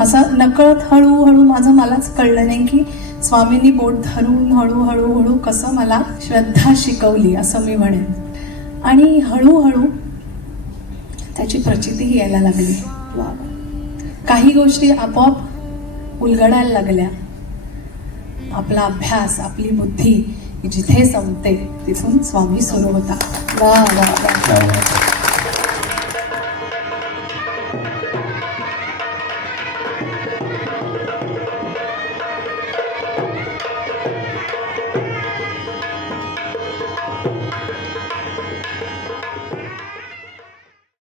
असं नकळत हळूहळू माझं मलाच कळलं नाही की स्वामींनी बोट धरून हळूहळू हळू कसं मला श्रद्धा शिकवली असं मी म्हणेन. आणि हळूहळू त्याची प्रचिती यायला लागली. काही गोष्टी आपोआप उलगडायला लागल्या. आपला अभ्यास, आपली बुद्धी जिथे संपते तिथून स्वामी सुरू होता. वा वा वा.